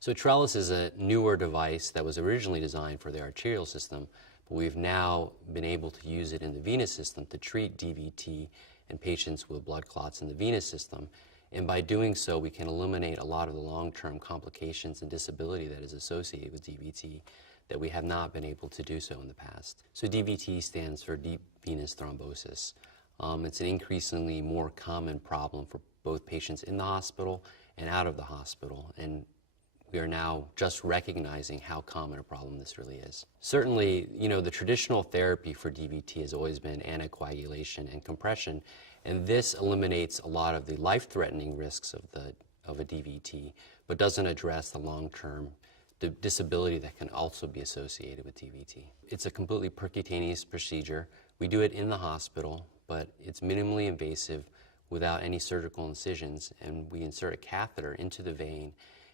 So Trellis is a newer device that was originally designed for the arterial system, but we've now been able to use it in the venous system to treat DVT in patients with blood clots in the venous system. And by doing so, we can eliminate a lot of the long-term complications and disability that is associated with DVT that we have not been able to do so in the past. So DVT stands for deep venous thrombosis. It's an increasingly more common problem for both patients in the hospital and out of the hospital. And we are now just recognizing how common a problem this really is. Certainly, the traditional therapy for DVT has always been anticoagulation and compression, and this eliminates a lot of the life-threatening risks of a DVT, but doesn't address the long-term disability that can also be associated with DVT. It's a completely percutaneous procedure. We do it in the hospital, but it's minimally invasive without any surgical incisions, and we insert a catheter into the vein.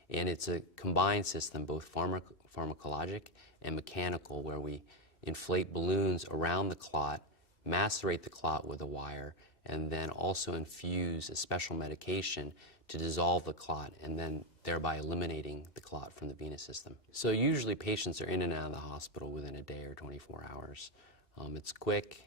And it's a combined system, both pharmacologic and mechanical, where we inflate balloons around the clot, macerate the clot with a wire, and then also infuse a special medication to dissolve the clot, and then thereby eliminating the clot from the venous system. So usually patients are in and out of the hospital within a day or 24 hours. It's quick,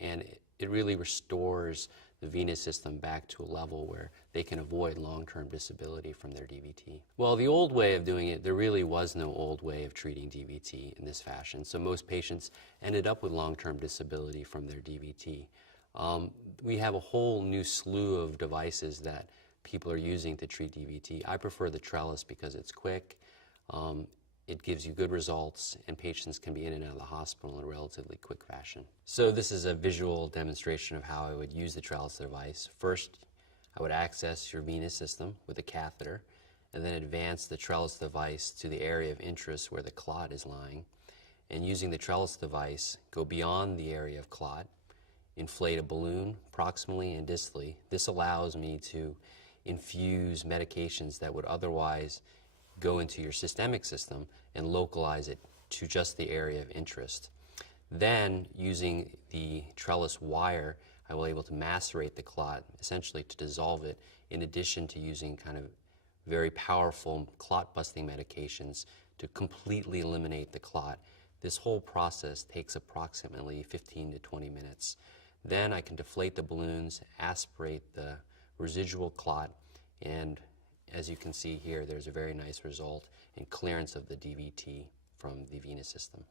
and it really restores the venous system back to a level where they can avoid long-term disability from their DVT. Well, the old way of doing it, there really was no old way of treating DVT in this fashion. So most patients ended up with long-term disability from their DVT. We have a whole new slew of devices that people are using to treat DVT. I prefer the Trellis because it's quick, it gives you good results, and patients can be in and out of the hospital in a relatively quick fashion. So this is a visual demonstration of how I would use the Trellis device. First, I would access your venous system with a catheter, and then advance the Trellis device to the area of interest where the clot is lying. And using the Trellis device, go beyond the area of clot, inflate a balloon proximally and distally. This allows me to infuse medications that would otherwise go into your systemic system and localize it to just the area of interest. Then, using the Trellis wire, I will be able to macerate the clot, essentially to dissolve it, in addition to using kind of very powerful clot-busting medications to completely eliminate the clot. This whole process takes approximately 15 to 20 minutes. Then I can deflate the balloons, aspirate the residual clot, and as you can see here, there's a very nice result in clearance of the DVT from the venous system.